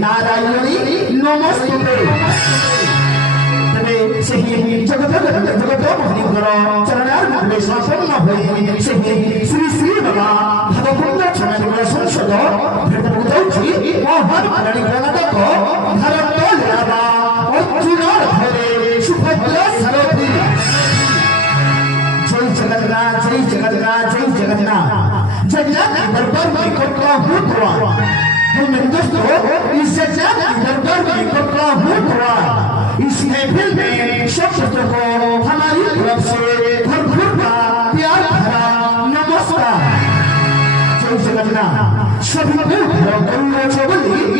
नारायणी नमस्ते तबे सही जगत मोहनीकर चरणार में संपन्न होई सही श्री श्री बाबा भगवंत चरण संसद भेटबुदौछि मोहन प्राणी गणनाथ भारत लावा अर्जुन धरे सुभद्रा सरथी जय जगन्नाथ जय जगन्नाथ जय जगन्नाथ जगन्नाथ दरबार में कोटला हुआ मेरे दोस्तों इस जगन्नाथ दरबार में कोटला हुआ इस महफिल में सब दोस्तों को हमारी तरफ से भरपूर प्यार भरा नमस्कार जय जगन्नाथ सभी को